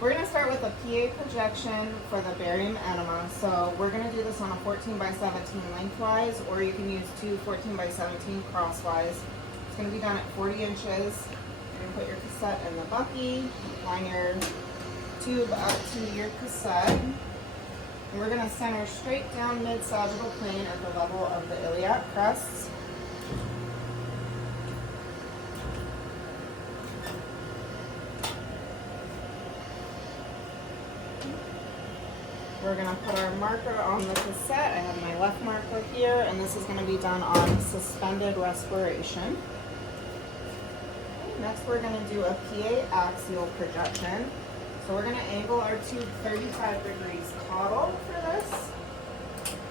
We're going to start with a PA projection for the Barium Enema. So we're going to do this on a 14 by 17 lengthwise, or you can use two 14 by 17 crosswise. It's going to be done at 40 inches. You're going to put your cassette in the bucky, line your tube up to your cassette. And we're going to center straight down mid-sagittal plane at the level of the iliac crest. We're going to put our marker on the cassette. I have my left marker here, and this is going to be done on suspended respiration. Okay, next, we're going to do a PA axial projection. So we're going to angle our tube 35 degrees caudal for this.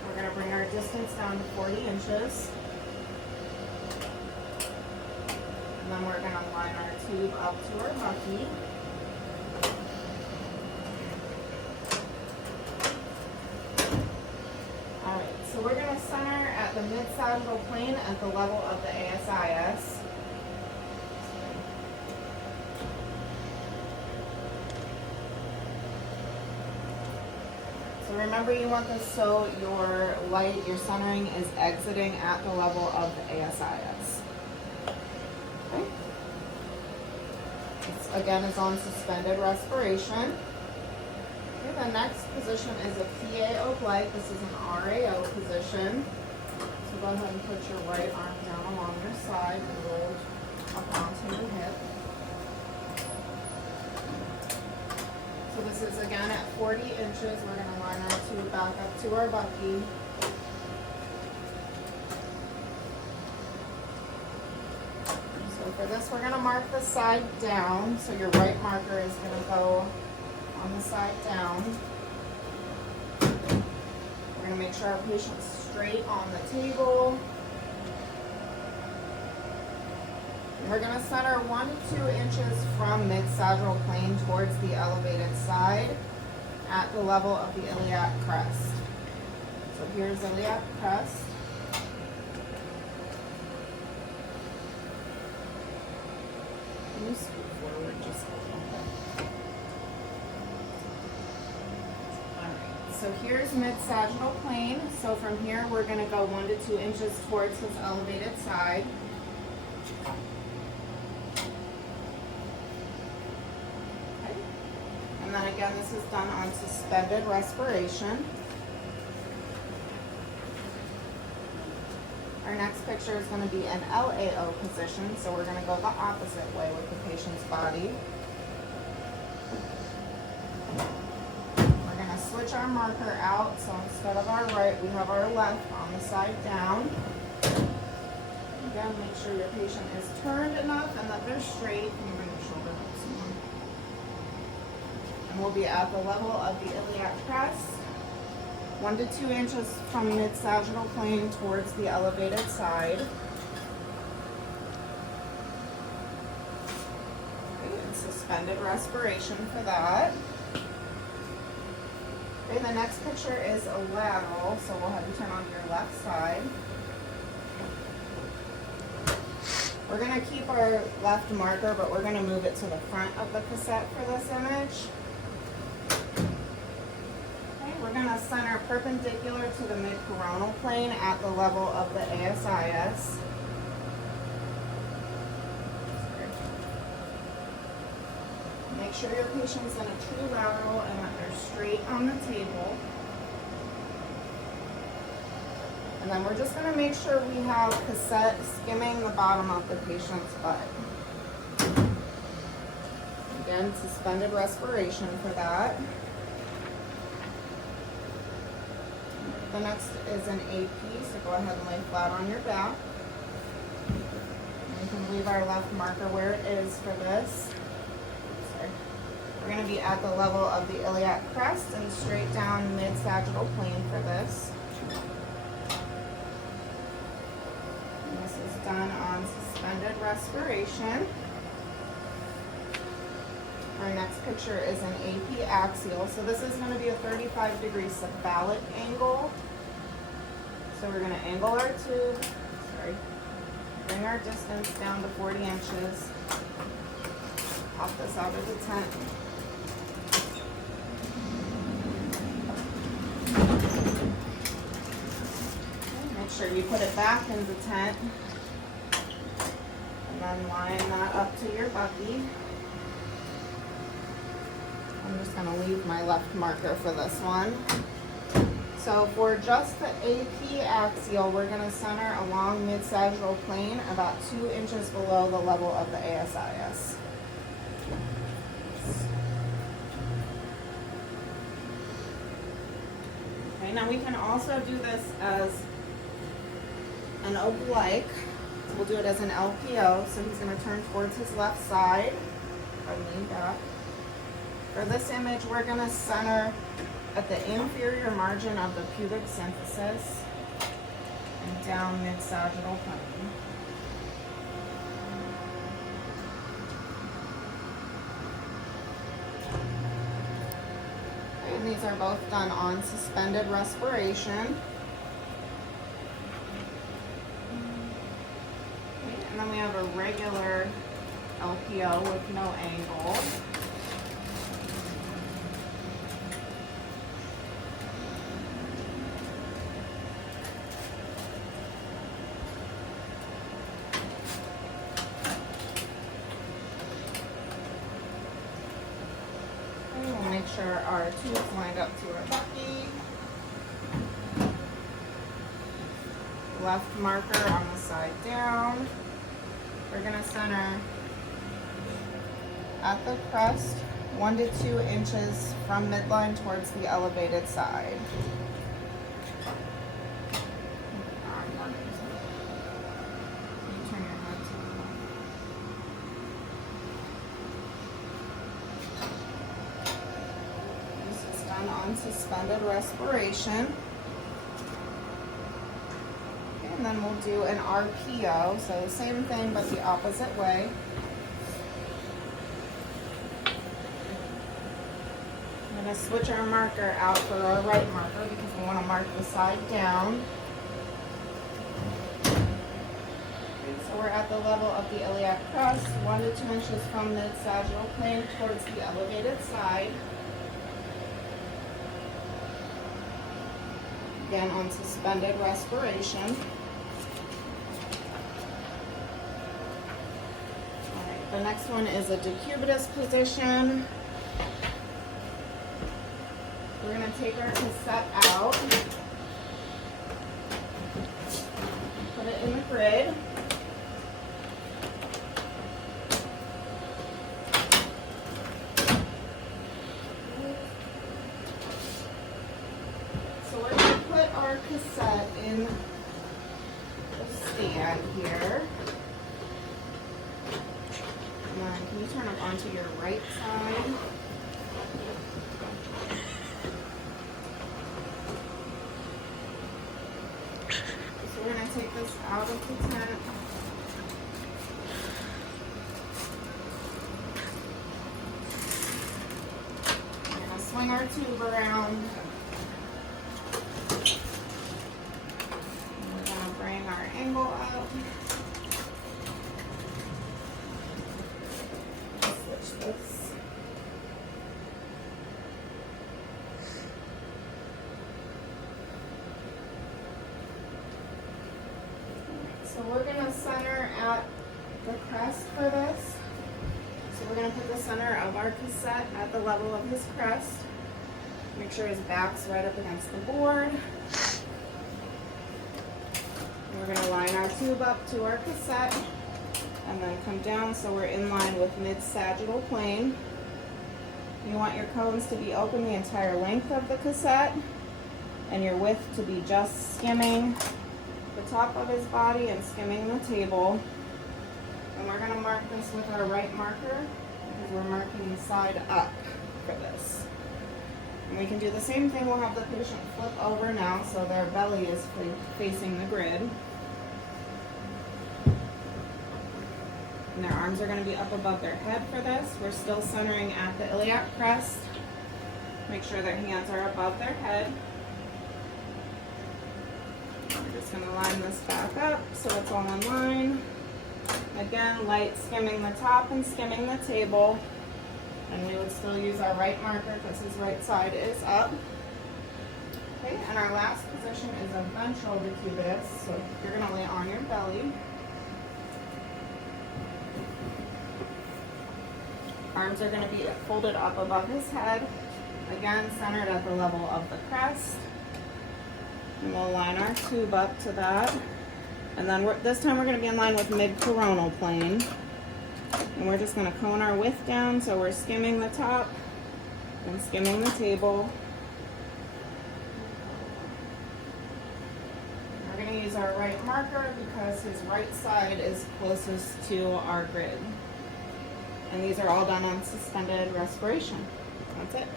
We're going to bring our distance down to 40 inches. And then we're going to line our tube up to our bucky. So we're going to center at the mid-sagittal plane at the level of the ASIS. So remember, you want this so your light, your centering is exiting at the level of the ASIS. Okay. This again is on suspended respiration. Okay, the next position is a PA oblique. This is an RAO position. So go ahead and put your right arm down along your side and roll up onto your hip. So this is again at 40 inches. We're going to line our tube back up to our bucky. So for this, we're going to mark the side down. So your right marker is going to go on the side down. We're going to make sure our patient's straight on the table. And we're going to center 1 to 2 inches from mid-sagittal plane towards the elevated side at the level of the iliac crest. So here's iliac crest. Can you scoot forward just a little bit? So here's mid-sagittal plane. So from here, we're going to go 1 to 2 inches towards his elevated side. Okay. And then again, this is done on suspended respiration. Our next picture is going to be an LAO position. So we're going to go the opposite way with the patient's body. Switch our marker out, so instead of our right, we have our left on the side down. Again, make sure your patient is turned enough and that they're straight. Can you bring your shoulder up some more? And we'll be at the level of the iliac crest, 1 to 2 inches from mid-sagittal plane towards the elevated side. Okay, and suspended respiration for that. Okay, the next picture is a lateral, so we'll have you turn on your left side. We're going to keep our left marker, but we're going to move it to the front of the cassette for this image. Okay, we're going to center perpendicular to the mid-coronal plane at the level of the ASIS. Make sure your patient's in a true lateral and that they're straight on the table. And then we're just going to make sure we have cassette skimming the bottom of the patient's butt. Again, suspended respiration for that. The next is an AP, so go ahead and lay flat on your back. And we can leave our left marker where it is for this. We're going to be at the level of the iliac crest and straight down mid-sagittal plane for this. And this is done on suspended respiration. Our next picture is an AP axial. So this is going to be a 35-degree cephalic angle. So we're going to angle our tube, bring our distance down to 40 inches. Pop this out of the tent. after you put it back in the tent. And then line that up to your bucky. I'm just going to leave my left marker for this one. So for just the AP axial, we're going to center along mid-sagittal plane about 2 inches below the level of the ASIS. Okay, now we can also do this as an oblique. We'll do it as an LPO, so he's going to turn towards his left side or lean back. For this image, we're going to center at the inferior margin of the pubic symphysis and down mid-sagittal plane. And these are both done on suspended respiration. And then we have a regular LPO with no angle. We'll make sure our tubes lined up to our bucky. Left marker on the side down. We're going to center at the crest 1 to 2 inches from midline towards the elevated side. This is done on suspended respiration. And then we'll do an RPO, so same thing but the opposite way. I'm going to switch our marker out for our right marker because we want to mark the side down. Okay, so we're at the level of the iliac crest, 1 to 2 inches from the sagittal plane towards the elevated side. Again on suspended respiration. The next one is a decubitus position. We're going to take our cassette out, put it in the grid. So we're going to put our cassette in the stand here. Can you turn it onto your right side? So we're going to take this out of the tent. We're going to swing our tube around. And we're going to bring our angle up. So we're going to center at the crest for this. So we're going to put the center of our cassette at the level of his crest. Make sure his back's right up against the board. And we're going to line our tube up to our cassette and then come down so we're in line with mid-sagittal plane. You want your cones to be open the entire length of the cassette and your width to be just skimming the top of his body and skimming the table. And we're going to mark this with our right marker because we're marking the side up for this. And we can do the same thing. We'll have the patient flip over now so their belly is facing the grid. And their arms are going to be up above their head for this. We're still centering at the iliac crest. Make sure their hands are above their head. We're just going to line this back up so it's all in line. Again, light skimming the top and skimming the table. And we would still use our right marker because his right side is up. Okay, and our last position is a ventral decubitus. So you're gonna lay on your belly. Arms are gonna be folded up above his head. Again, centered at the level of the crest. And we'll line our tube up to that. And then this time we're gonna be in line with mid-coronal plane. And we're just gonna cone our width down so we're skimming the top and skimming the table. We're gonna use our right marker because his right side is closest to our grid. And these are all done on suspended respiration. That's it.